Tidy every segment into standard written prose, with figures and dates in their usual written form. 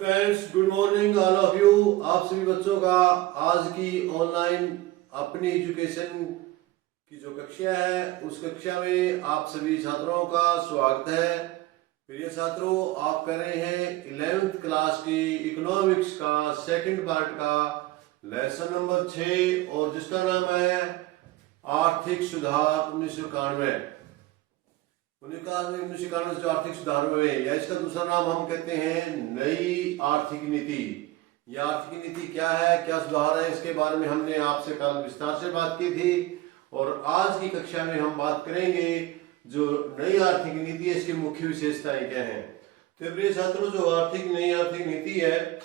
Friends, good morning all of you. आप सभी बच्चों का आज की ऑनलाइन अपनी एजुकेशन की जो कक्षा है उस कक्षा में आप सभी छात्रों का स्वागत है। प्रिय छात्रों, आप कर रहे हैं 11th क्लास की इकोनॉमिक्स का सेकंड पार्ट का लेसन नंबर 6 और जिसका नाम है आर्थिक सुधार 1991। 1991 जो आर्थिक सुधार हुए या इसका दूसरा नाम हम कहते हैं नई आर्थिक नीति। यह आर्थिक नीति क्या है, क्या सुधार है, इसके बारे में हमने आपसे कल विस्तार से बात की थी और आज की कक्षा में हम बात करेंगे जो नई आर्थिक नीति है इसकी मुख्य विशेषताएं क्या हैं। तो प्रिय छात्रों, जो नई आर्थिक नीति है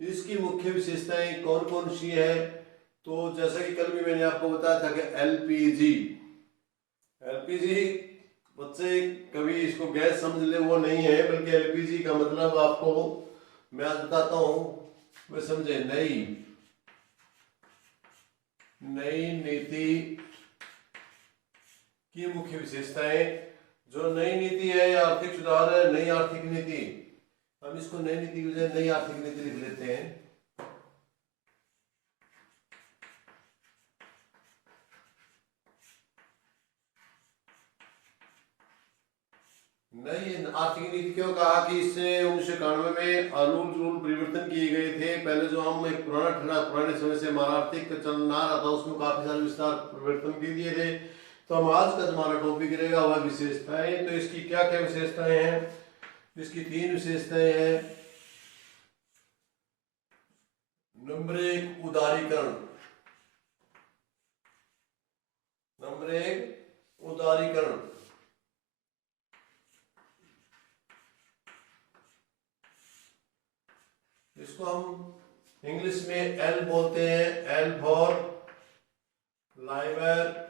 इसकी मुख्य विशेषताएं कौन कौन सी है। तो जैसा कि कल भी मैंने आपको बताया था कि एलपीजी बच्चे कभी इसको गैस समझ ले, वो नहीं है, बल्कि एलपीजी का मतलब आपको मैं आज बताता हूं, वे समझे। नई नीति की मुख्य विशेषताएं। जो नई नीति है या आर्थिक सुधार है, नई आर्थिक नीति, हम इसको नई नीति की बजाय नई आर्थिक नीति लिख लेते हैं। नई आर्थिक नीति क्यों कहा कि इससे 1991 में आमूल परिवर्तन किए गए थे। पहले जो हम एक पुराने समय से हमारा आर्थिक चलन ना रहा था उसमें काफी सारे विस्तार परिवर्तन कर दिए थे। तो हम आज का हमारा टॉपिक रहेगा वह विशेषताएं। तो इसकी क्या क्या विशेषताएं हैं? इसकी 3 विशेषताएं हैं। नंबर 1 उदारीकरण। नंबर 1 उदारीकरण। इसको हम इंग्लिश में एल बोलते हैं। L for liberalism.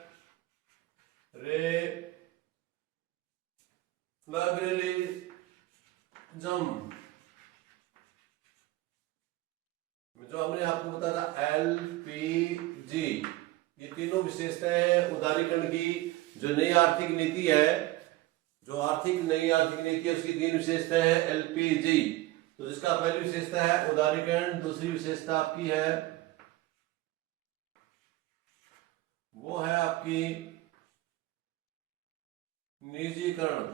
जो हमने आपको बताया था एलपीजी, ये तीनों विशेषताएं उदारीकरण की। जो नई आर्थिक नीति है, नई आर्थिक नीति है उसकी 3 विशेषताएं हैं एलपीजी। तो जिसका पहली विशेषता है उदारीकरण, दूसरी विशेषता आपकी है वो है आपकी निजीकरण।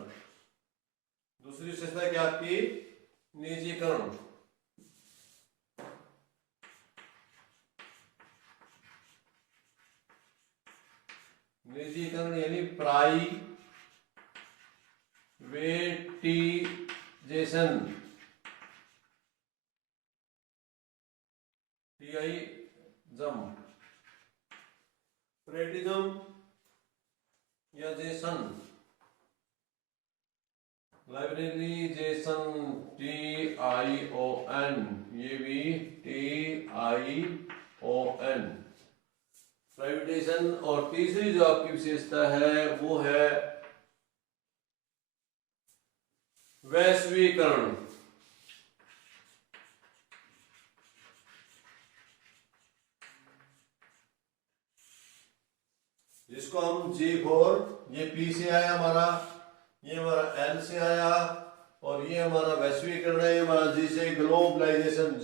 दूसरी विशेषता क्या आपकी? निजीकरण। निजीकरण यानी प्राइवेटिजेशन। प्रेटिज्म या जेसन, लाइब्रेरिजेशन TION, ये भी TION, प्राइवेटाइजेशन। और तीसरी जो आपकी विशेषता है वो है वैश्वीकरण। जिसको हम G फॉर, ये P से आया हमारा, ये हमारा L से आया और ये हमारा वैश्वीकरण है, ये हमारा G से ग्लोबलाइजेशन।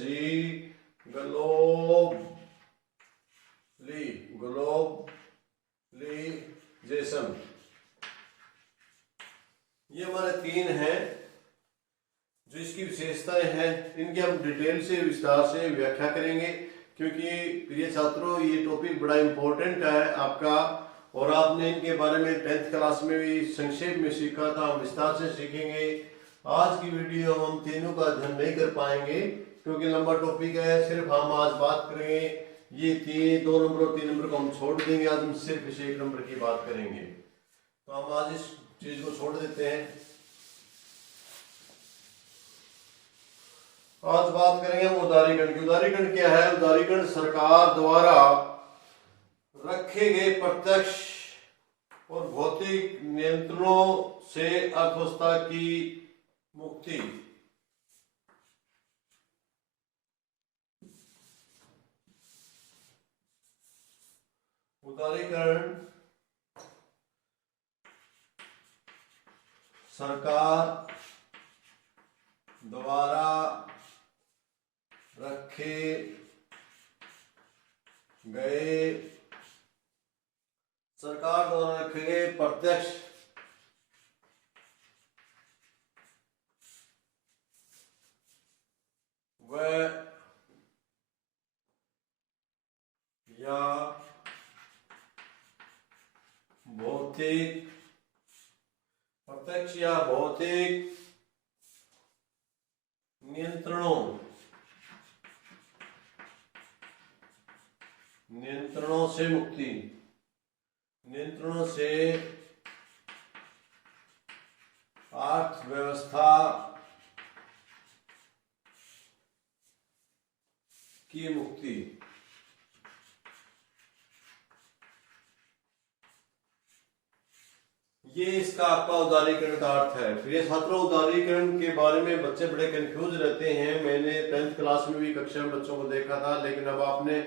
ग्लोबलाइजेशन। ये हमारे 3 हैं जो इसकी विशेषताएं हैं। इनकी हम डिटेल से विस्तार से व्याख्या करेंगे क्योंकि प्रिय छात्रों ये टॉपिक बड़ा इंपॉर्टेंट है आपका और आपने इनके बारे में 10th क्लास में भी संक्षेप में सीखा था। हम विस्तार से सीखेंगे। आज की वीडियो हम तीनों का अध्ययन नहीं कर पाएंगे क्योंकि लंबा टॉपिक है। सिर्फ हम आज बात करेंगे ये 2 नंबर और 3 नंबर को हम छोड़ देंगे। आज हम सिर्फ इस 1 नंबर की बात करेंगे। तो हम आज इस चीज को छोड़ देते हैं। आज बात करेंगे हम उदारीकरण की। उदारीकरण क्या है? उदारीकरण सरकार द्वारा रखे गए प्रत्यक्ष और भौतिक नियंत्रणों से अर्थव्यवस्था की मुक्ति। उदारीकरण सरकार द्वारा भौतिक, प्रत्यक्ष या भौतिक नियंत्रणों से मुक्ति, नियंत्रणों से अर्थव्यवस्था की मुक्ति। ये इसका आपका उदारीकरण का अर्थ है। प्रिय छात्रों, उदारीकरण के बारे में बच्चे बड़े कंफ्यूज रहते हैं। मैंने 10th क्लास में भी कक्षा में बच्चों को देखा था, लेकिन अब आपने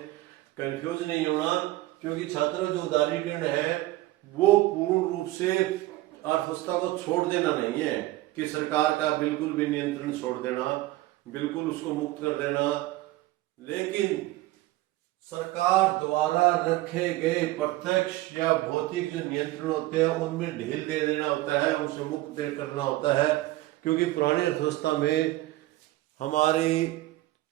कंफ्यूज नहीं होना, क्योंकि छात्रों जो उदारीकरण है वो पूर्ण रूप से अर्थव्यवस्था को छोड़ देना नहीं है कि सरकार का बिल्कुल भी नियंत्रण छोड़ देना, बिल्कुल उसको मुक्त कर देना, लेकिन सरकार द्वारा रखे गए प्रत्यक्ष या भौतिक जो नियंत्रण होते हैं उनमें ढील दे देना होता है, उनसे मुक्त करना होता है। क्योंकि पुरानी अर्थव्यवस्था में हमारी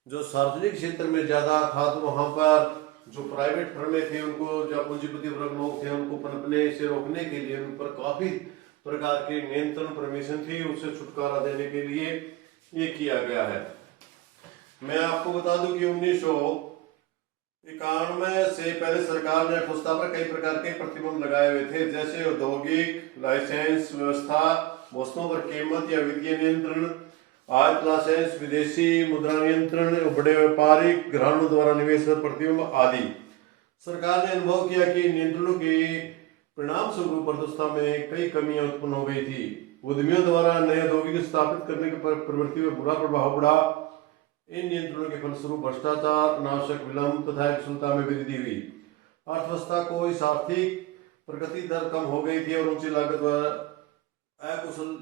जो सार्वजनिक क्षेत्र में ज्यादा था, तो वहां पर जो प्राइवेट फर्में थे उनको, जो पूंजीपति वर्ग लोग थे, उनको पनपने से रोकने के लिए उन पर काफी प्रकार के नियंत्रण परमिशन थी, उससे छुटकारा देने के लिए ये किया गया है। मैं आपको बता दूं कि 1991 से पहले सरकार ने अर्थव्यवस्था पर कई प्रकार के प्रतिबंध लगाए हुए थे, जैसे औद्योगिक लाइसेंस व्यवस्था, वस्तुओं पर कीमत या वित्तीय नियंत्रण, आयात लाइसेंस, विदेशी मुद्रा नियंत्रण, बड़े व्यापारिक घरानों द्वारा निवेश पर प्रतिबंध आदि। सरकार ने अनुभव किया कि नियंत्रणों के परिणाम स्वरूप अर्थव्यवस्था में कई कमियां उत्पन्न हो गई थी। उद्यमियों द्वारा नए औद्योगिक स्थापित करने की प्रवृत्ति में बुरा प्रभाव पड़ा। इन नियंत्रणों के फलस्वरूप भ्रष्टाचार, अनावश्यक विलंब तथा कुशलता में वृद्धि हुई। अर्थव्यवस्था को इस आर्थिक प्रगति दर कम हो गई थी और ऊंची लागत द्वारा अकुशल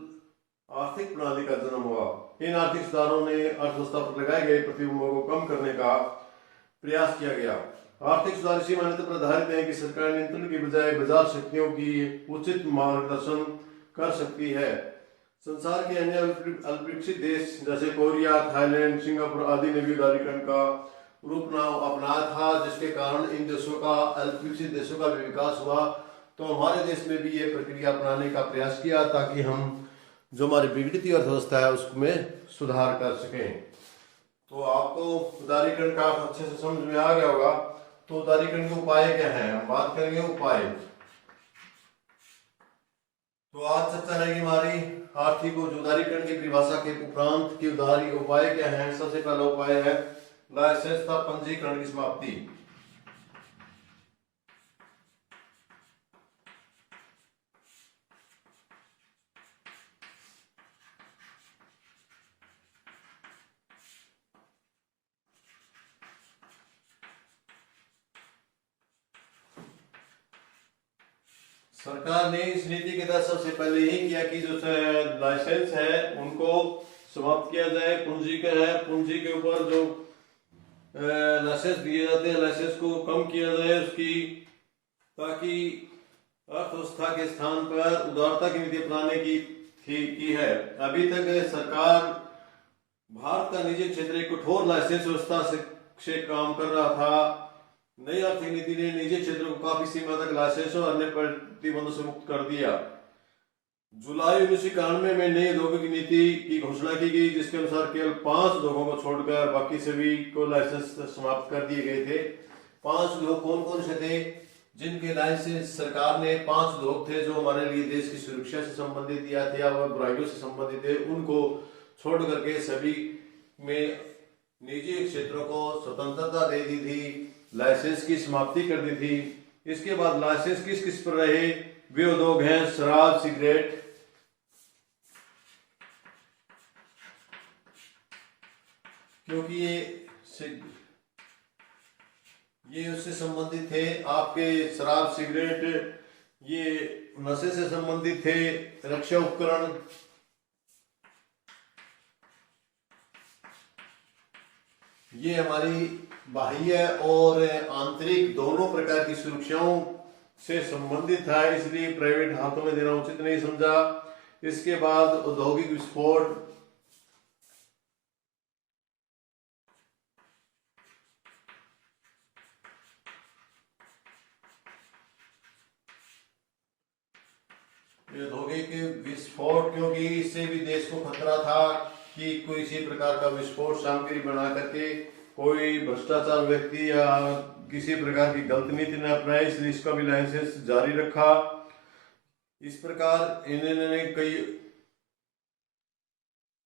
आर्थिक प्रणाली का जन्म हुआ। इन आर्थिक सुधारों ने अर्थव्यवस्था पर लगाए गए प्रतिबंधों को कम करने का प्रयास किया गया। आर्थिक सुधार इसी मान्यता पर आधारित है कि सरकार नियंत्रण की बजाय बाजार शक्तियों की उचित मार्गदर्शन कर सकती है। संसार के अन्य अल्पविकसित देश जैसे कोरिया, थाईलैंड, सिंगापुर आदि ने भी उदारीकरण का रूप अपनाया था, जिसके कारण इन देशों का, अल्पविकसित देशों का भी विकास हुआ। तो हमारे देश में भी ये प्रक्रिया अपनाने का प्रयास किया, ताकि हम जो हमारी बिगड़ती अर्थव्यवस्था है उसमें सुधार कर सकें। तो आपको उदारीकरण का अच्छे से समझ में आ गया होगा। तो उदारीकरण के उपाय क्या है, हम बात करेंगे उपाय। तो आज चर्चा रहेगी हमारी आर्थिक और उदारीकरण की परिभाषा के उपरांत की उदारी उपाय क्या है। सबसे पहला उपाय है लाइसेंस तथा पंजीकरण की समाप्ति। सरकार ने इस नीति के तहत सबसे पहले यही किया कि जो लाइसेंस है उनको समाप्त किया जाए। पूंजीकरण है, पूंजी के ऊपर जो लाइसेंस दिए जाते हैं, लाइसेंस को कम किया जाए उसकी, ताकि अर्थव्यवस्था के स्थान पर उदारता की नीति अपनाने की है। अभी तक सरकार, भारत का निजी क्षेत्र एक कठोर लाइसेंस व्यवस्था से काम कर रहा था। नई आर्थिक नीति ने निजी क्षेत्र को काफी सीमा तक लाइसेंस और अन्य प्रतिबंधों से मुक्त कर दिया। जुलाई 1991 में नई औद्योगिक नीति की घोषणा की गई, जिसके अनुसार केवल 5 उद्योगों को छोड़कर बाकी सभी को लाइसेंस समाप्त कर दिए गए थे। 5 उद्योग कौन कौन से थे? जिनके लाइसेंस सरकार ने, 5 उद्योग थे जो हमारे लिए देश की सुरक्षा से संबंधित या थे, वह बुराइयों से संबंधित थे, उनको छोड़ करके सभी में निजी क्षेत्रों को स्वतंत्रता दे दी थी, लाइसेंस की समाप्ति कर दी थी। इसके बाद लाइसेंस किस किस पर रहे? वे उद्योग हैं शराब, सिगरेट, क्योंकि ये उससे संबंधित थे। आपके शराब, सिगरेट ये नशे से संबंधित थे। रक्षा उपकरण, ये हमारी बाह्य और आंतरिक दोनों प्रकार की सुरक्षाओं से संबंधित था, इसलिए प्राइवेट हाथों में देना उचित नहीं समझा। इसके बाद औद्योगिक विस्फोट, औद्योगिक विस्फोट, क्योंकि इससे भी देश को खतरा था कि कोई इसी प्रकार का विस्फोट सामग्री बना करके कोई भ्रष्टाचार व्यक्ति या किसी प्रकार की गलत नीति न अपनाए, इसलिए इसका भी लाइसेंस जारी रखा। इस प्रकार इन्होंने कई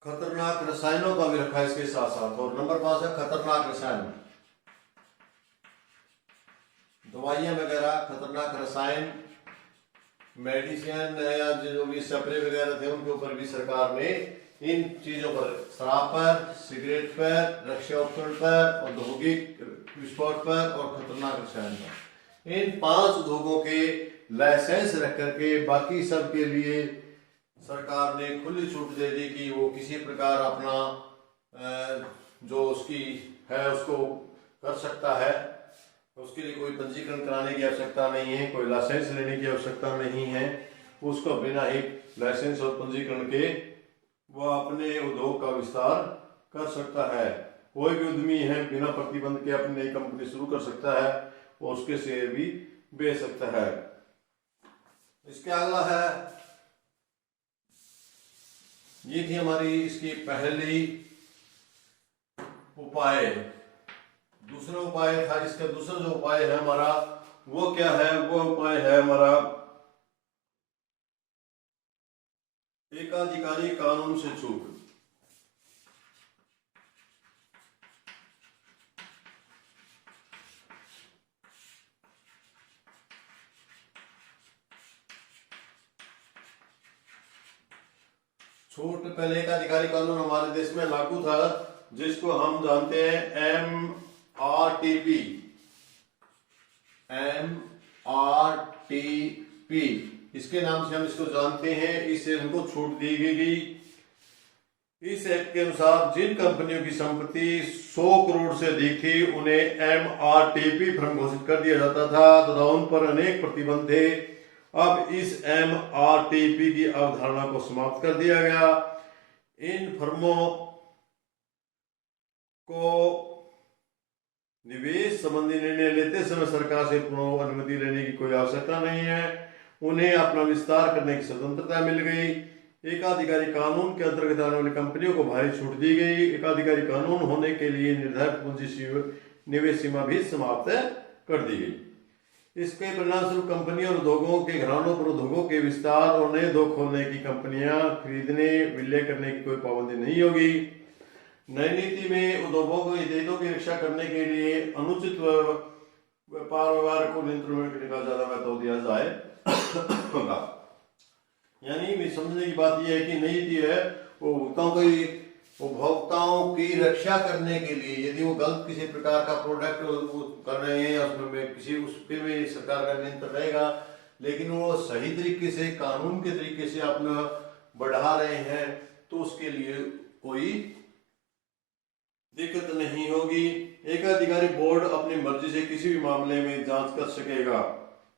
खतरनाक रसायनों का भी रखा इसके साथ साथ। और नंबर 5 है खतरनाक रसायन, दवाइयां वगैरह, खतरनाक रसायन, मेडिसिन या जो भी स्प्रे वगैरह थे उनके ऊपर भी सरकार ने इन चीजों पर, शराब पर, सिगरेट पर, रक्षा उपकरण पर, औद्योगिक विस्फोट पर और खतरनाक रसायन पर, इन 5 उद्योगों के लाइसेंस रख करके बाकी सब के लिए सरकार ने खुली छूट दे दी कि वो किसी प्रकार अपना जो उसकी है उसको कर सकता है। उसके लिए कोई पंजीकरण कराने की आवश्यकता नहीं है, कोई लाइसेंस लेने की आवश्यकता नहीं है। उसको बिना एक लाइसेंस और पंजीकरण के वह अपने उद्योग का विस्तार कर सकता है। कोई भी उद्यमी है बिना प्रतिबंध के अपनी नई कंपनी शुरू कर सकता है और उसके शेयर भी बेच सकता है। इसके अगला है, ये थी हमारी इसकी पहली उपाय। दूसरा उपाय था, इसका दूसरा जो उपाय है हमारा वो क्या है? वो उपाय है हमारा एकाधिकारी कानून से छूट। छूट पहले एकाधिकारी कानून हमारे देश में लागू था, जिसको हम जानते हैं MRTP। इसके नाम से हम इसको जानते हैं। इससे हमको छूट दी गई। इस एक्ट के अनुसार जिन कंपनियों की संपत्ति 100 करोड़ से अधिक थी उन्हें MRTP फर्म घोषित कर दिया जाता था तथा उन पर अनेक प्रतिबंध थे। अब इस MRTP की अवधारणा को समाप्त कर दिया गया। इन फर्मों को निवेश संबंधी निर्णय लेते समय सरकार से पूर्व अनुमति लेने की कोई आवश्यकता नहीं है। उन्हें अपना विस्तार करने की स्वतंत्रता मिल गई। एकाधिकारी कानून के अंतर्गत आने वाली कंपनियों को भारी छूट दी गई। एकाधिकारी कानून होने के लिए निर्धारित पूंजी निवेश सीमा भी समाप्त कर दी गई। इसके परिणामस्वरूप कंपनियों और उद्योगों के घरानों पर उद्योगों के विस्तार और नए उद्योग खोलने की कंपनियां खरीदने विलय करने की कोई पाबंदी नहीं होगी। नई नीति में उद्योगों को हितों की रक्षा करने के लिए अनुचित व्यापार व्यवहार को नियंत्रण में रखने का ज्यादा महत्व दिया जाएगा। यानी समझने की बात यह है कि नई नीति है वो उपभोक्ताओं की रक्षा करने के लिए, यदि वो गलत किसी प्रकार का प्रोडक्ट कर रहे हैं या उसमें किसी उस पे भी सरकार का नियंत्रण रहेगा, लेकिन वो सही तरीके से कानून के तरीके से अपना बढ़ा रहे हैं तो उसके लिए कोई दिक्कत नहीं होगी। एकाधिकारी बोर्ड अपनी मर्जी से किसी भी मामले में जांच कर सकेगा।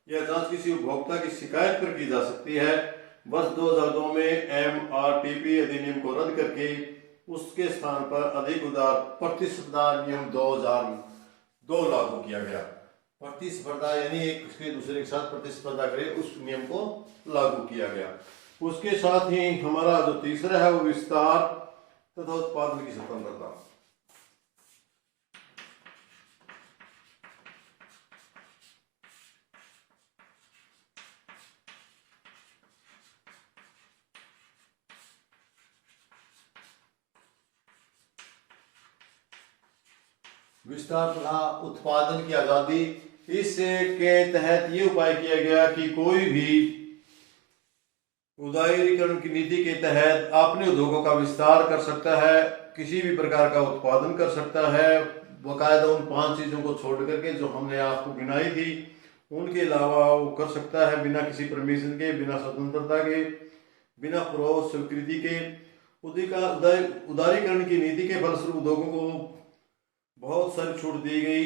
यह जांच किसी उपभोक्ता की शिकायत पर की जा सकती है। वर्ष 2002 में MRTP अधिनियम को रद्द करके उसके स्थान पर अधिक उदार प्रतिस्पर्धा नियम 2002 लागू किया गया। प्रतिस्पर्धा यानी एक उसके दूसरे के साथ प्रतिस्पर्धा करे, उस नियम को लागू किया गया। उसके साथ ही हमारा जो तीसरा है वो विस्तार तथा उत्पादन की स्वतंत्रता। विस्तार तथा उत्पादन की आजादी। इसके तहत ये उपाय किया गया कि कोई भी उदारीकरण की नीति के तहत अपने उद्योगों का विस्तार कर सकता है, किसी भी प्रकार का उत्पादन कर सकता है, बाकायदा उन 5 चीजों को छोड़ करके जो हमने आपको गिनाई थी उनके अलावा वो कर सकता है, बिना किसी परमिशन के, बिना स्वतंत्रता के, बिना पूर्व स्वीकृति के। उदारीकरण की नीति के फलस्वरूप उद्योगों को बहुत सारी छूट दी गई।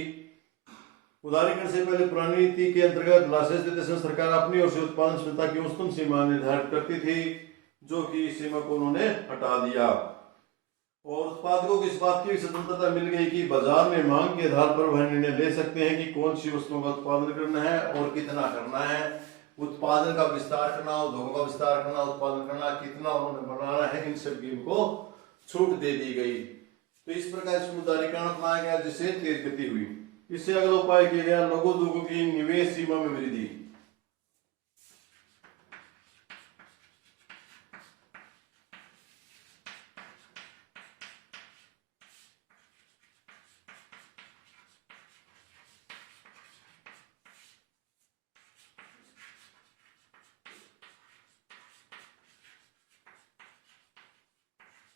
उदारीकरण से पहले पुरानी नीति के अंतर्गत लाइसेंस देते समय सरकार अपनी ओर से उत्पादन क्षमता की उच्चतम सीमा निर्धारित करती थी, जो कि इस सीमा को उन्होंने हटा दिया। और उत्पादकों को इस बात की स्वतंत्रता मिल गई कि बाजार में मांग के आधार पर वह निर्णय ले सकते हैं कि कौन सी वस्तुओं का उत्पादन करना है और कितना करना है। उत्पादन का विस्तार करना, उद्योगों का विस्तार करना, उत्पादन करना, कितना उन्होंने बनाना है, इन सब की इनको छूट दे दी गई। तो इस प्रकार इसमें उदारीकरण अपनाया गया जिससे तेज गति हुई। इससे अगला उपाय किया गया लघु उद्योगों की निवेश सीमा में वृद्धि।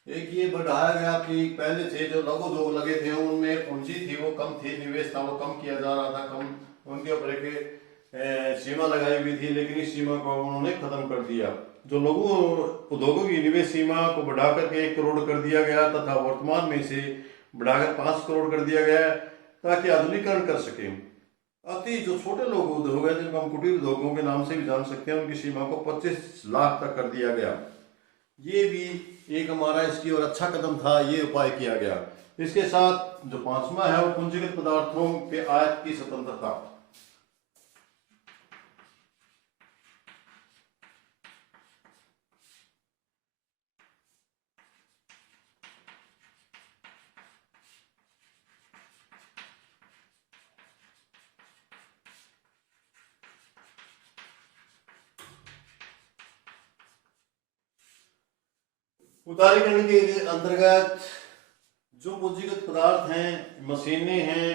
एक ये बढ़ाया गया कि पहले थे जो लघु उद्योग लगे थे उनमें पूंजी थी वो कम थी, निवेश था वो कम किया जा रहा था, कम उनके ऊपर एक सीमा लगाई हुई थी, लेकिन इस सीमा को उन्होंने खत्म कर दिया। जो लघु उद्योगों की निवेश सीमा को बढ़ाकर के 1 करोड़ कर दिया गया तथा वर्तमान में इसे बढ़ाकर 5 करोड़ कर दिया गया ताकि आधुनिकीकरण कर सके। अति जो छोटे लोग उद्योग है जिनको हम कुटीर उद्योगों के नाम से भी जान सकते हैं, उनकी सीमा को 25 लाख तक कर दिया गया। ये भी एक हमारा इसकी और अच्छा कदम था, ये उपाय किया गया। इसके साथ जो 5वां है वो पूंजीगत पदार्थों के आयात की स्वतंत्रता। उदारीकरण के अंतर्गत जो पूंजीगत पदार्थ हैं, मशीनें हैं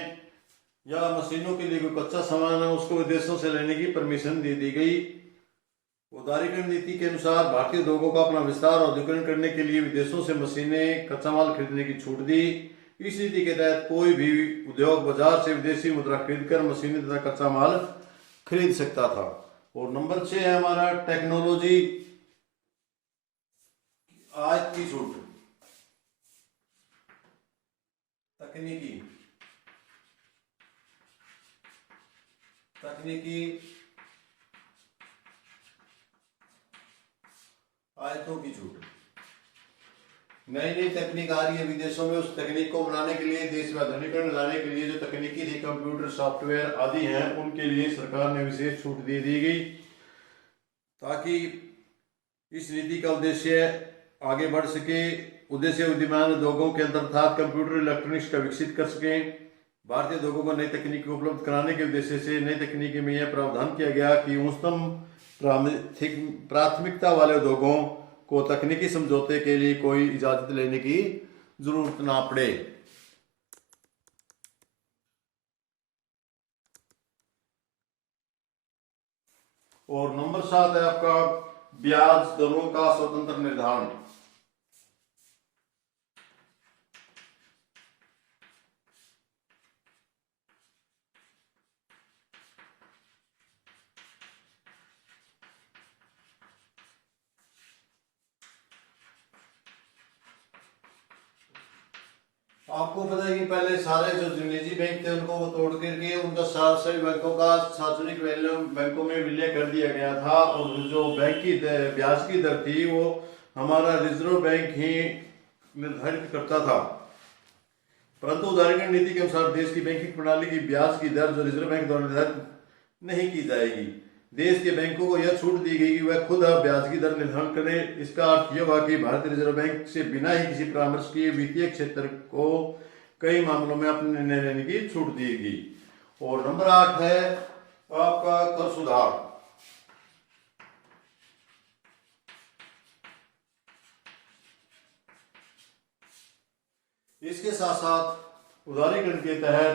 या मशीनों के लिए कोई कच्चा सामान है उसको विदेशों से लेने की परमिशन दे दी गई। उदारीकरण नीति के अनुसार भारतीय उद्योगों का अपना विस्तार और औद्योगिकरण करने के लिए विदेशों से मशीनें, कच्चा माल खरीदने की छूट दी। इस नीति के तहत कोई भी उद्योग बाजार से विदेशी मुद्रा खरीदकर मशीनें तथा कच्चा माल खरीद सकता था। और नंबर 6 है हमारा टेक्नोलॉजी आयात की छूट। तकनीकी आयतों की छूट। नई नई तकनीक आ रही है विदेशों में, उस तकनीक को बनाने के लिए, देश में आधुनिकीकरण लाने के लिए जो तकनीकी थी, कंप्यूटर, सॉफ्टवेयर आदि हैं, उनके लिए सरकार ने विशेष छूट दे दी गई ताकि इस नीति का उद्देश्य आगे बढ़ सके। उद्देश्य विद्यमान उद्योगों के अंतर्गत कंप्यूटर, इलेक्ट्रॉनिक्स का विकसित कर सकें। भारतीय उद्योगों को नई तकनीक उपलब्ध कराने के उद्देश्य से नई तकनीकी में यह प्रावधान किया गया कि उच्चतम प्राथमिकता वाले उद्योगों को तकनीकी समझौते के लिए कोई इजाजत लेने की जरूरत ना पड़े। और नंबर 7 है आपका ब्याज दरों का स्वतंत्र निर्धारण। आपको पता है कि पहले सारे जो निजी बैंक थे उनको वो तोड़ करके उनका सभी बैंकों का सार्वजनिक बैंकों में विलय कर दिया गया था, और जो बैंक की ब्याज की दर थी वो हमारा रिजर्व बैंक ही निर्धारित करता था। परंतु उदारीकरण नीति के अनुसार देश की बैंकिंग प्रणाली की ब्याज की दर जो रिजर्व बैंक द्वारा निर्धारित नहीं की जाएगी। देश के बैंकों को यह छूट दी गई कि वह खुद ब्याज की दर निर्धारण करें। इसका अर्थ यह हुआ कि भारतीय रिजर्व बैंक से बिना ही किसी परामर्श किए वित्तीय क्षेत्र को कई मामलों में अपने निर्णय लेने की छूट दी गई। और नंबर 8 है आपका कर सुधार। इसके साथ साथ उदारीकरण के तहत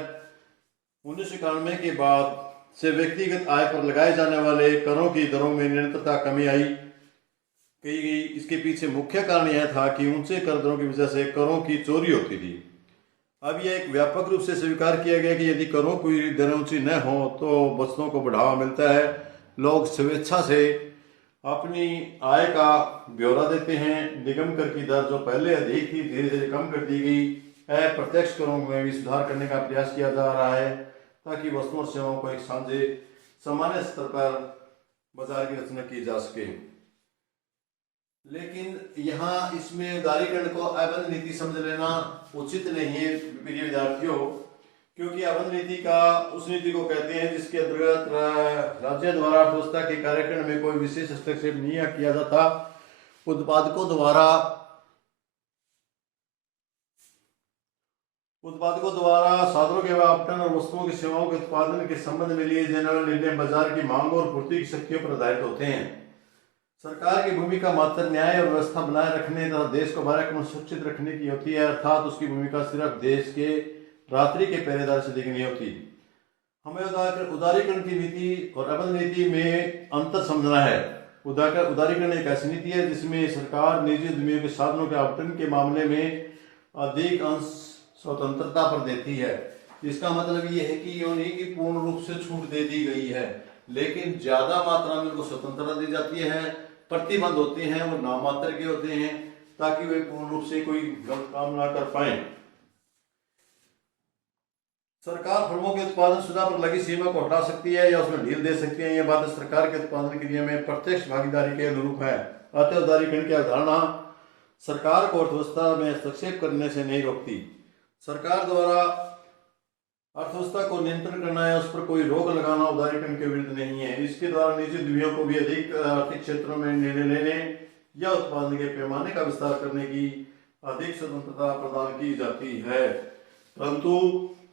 1991 के बाद से व्यक्तिगत आय पर लगाए जाने वाले करों की दरों में निरंतरता कमी आई गई। इसके पीछे मुख्य कारण यह था कि ऊंचे कर दरों की वजह से करों की चोरी होती थी। अब यह एक व्यापक रूप से स्वीकार किया गया कि यदि करों की दरें ऊंची न हो तो बचतों को बढ़ावा मिलता है। लोग स्वेच्छा से अपनी आय का ब्यौरा देते हैं। निगम कर की दर जो पहले अधिक थी धीरे धीरे कम कर दी गई है। प्रत्यक्ष करों में भी सुधार करने का प्रयास किया जा रहा है ताकि वस्तुओं और सेवाओं को एक सामान्य स्तर पर बाजार की रचना की जा सके। लेकिन यहाँ इसमें उदारीकरण को अवैध नीति समझ लेना उचित नहीं है प्रिय विद्यार्थियों, क्योंकि अबंध नीति का उस नीति को कहते हैं जिसके अंतर्गत राज्य द्वारा अर्थव्यवस्था के कार्यक्रम में कोई विशेष हस्तक्षेप नहीं किया जाता। उत्पादकों द्वारा साधनों के आवंटन और वस्तुओं की सेवाओं के उत्पादन के संबंध में लिए जाने वाले निर्णय बाजार की मांग और पूर्ति की शक्तियों पर आधारित होते हैं। सरकार की भूमिका मात्र न्याय और व्यवस्था बनाए रखने तथा देश को कार्यक्रम सुरक्षित रखने की होती है, अर्थात उसकी भूमिका सिर्फ देश के रात्रि के पहरेदार से देखनी होती। हमें उदारीकरण की नीति और अबंध नीति में अंतर समझना है। उदारीकरण एक ऐसी नीति है जिसमें सरकार निजी उद्यमियों के साधनों के आवंटन के मामले में अधिक अंश स्वतंत्रता पर देती है। इसका मतलब ये है कि ये नहीं कि पूर्ण रूप से छूट दे दी गई है, लेकिन ज्यादा मात्रा में उनको स्वतंत्रता दी जाती है। प्रतिबंध होते हैं वो नामात्र के होते हैं ताकि वे पूर्ण रूप से कोई गलत काम ना कर पाए। सरकार फर्मों के उत्पादन सुविधा पर लगी सीमा को हटा सकती है या उसमें ढील दे सकती है। यह बात सरकार के उत्पादन क्रिया में प्रत्यक्ष भागीदारी के अनुरूप है। अतः उदारीकरण की अवधारणा सरकार को अर्थव्यवस्था में हस्तक्षेप करने से नहीं रोकती। सरकार द्वारा अर्थव्यवस्था को नियंत्रण करना है, उस पर कोई रोक लगाना उदारीकरण के विरुद्ध नहीं है। इसके द्वारा निजी उद्यमियों को भी अधिक आर्थिक क्षेत्रों में निर्णय लेने या उत्पादन के पैमाने का विस्तार करने की अधिक स्वतंत्रता प्रदान की जाती है। परंतु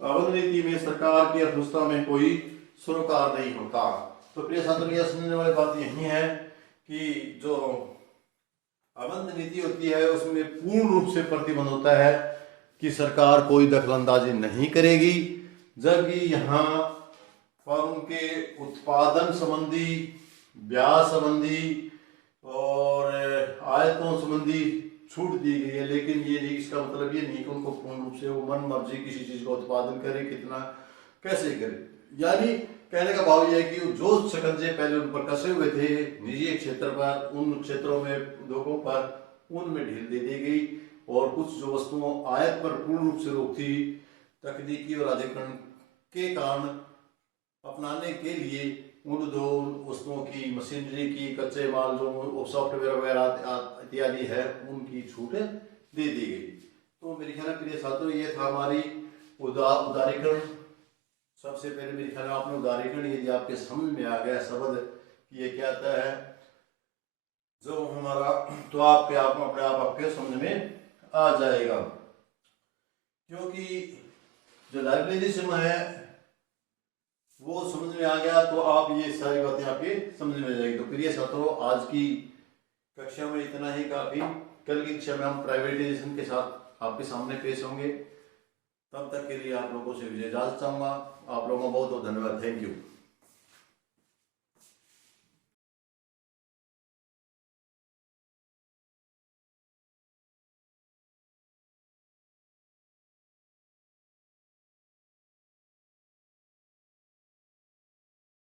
अबंध नीति में सरकार की अर्थव्यवस्था में कोई सरोकार नहीं होता। तो प्रिय छात्रों, यह समझने वाली बात यही है कि जो अबंध नीति होती है उसमें पूर्ण रूप से प्रतिबंध होता है कि सरकार कोई दखलंदाजी नहीं करेगी, जबकि यहाँ फर्म के उत्पादन संबंधी, ब्याज संबंधी और आयतों संबंधी छूट दी गई है। लेकिन ये नहीं, इसका मतलब ये नहीं कि उनको पूर्ण रूप से वो मन मर्जी किसी चीज का उत्पादन करे, कितना कैसे करे। यानी कहने का भाव यह है कि जो शिकंजे पहले उन पर कसे हुए थे निजी क्षेत्र पर, उन क्षेत्रों में उद्योगों पर, उनमें ढील दे दी गई और कुछ जो वस्तुओं आयात पर पूर्ण रूप से रोक थी, तकनीकी और अधिकरण के कारण अपनाने के लिए उन दो वस्तुओं की, मशीनरी की, कच्चे माल जो सॉफ्टवेयर वगैरह इत्यादि है, उनकी छूट दे दी गई। तो मेरे ख्याल में प्रिय छात्रों, ये था हमारी उदारीकरण। सबसे पहले मेरे ख्याल में आपने उदारीकरण यदि आपके समझ में आ गया शब्द ये क्या आता है जो हमारा, तो आपके आप अपने आप आपके समझ में आ जाएगा। क्योंकि जो लाइब्रेरिज्म है वो समझ में आ गया तो आप ये सारी बातें आपके समझ में आ जाएगी। तो प्रिय छात्रों, आज की कक्षा में इतना ही काफी। कल की कक्षा में हम प्राइवेटाइजेशन के साथ आपके सामने पेश होंगे। तब तक के लिए आप लोगों से इजाजत चाहूंगा। आप लोगों का बहुत बहुत धन्यवाद। Thank you.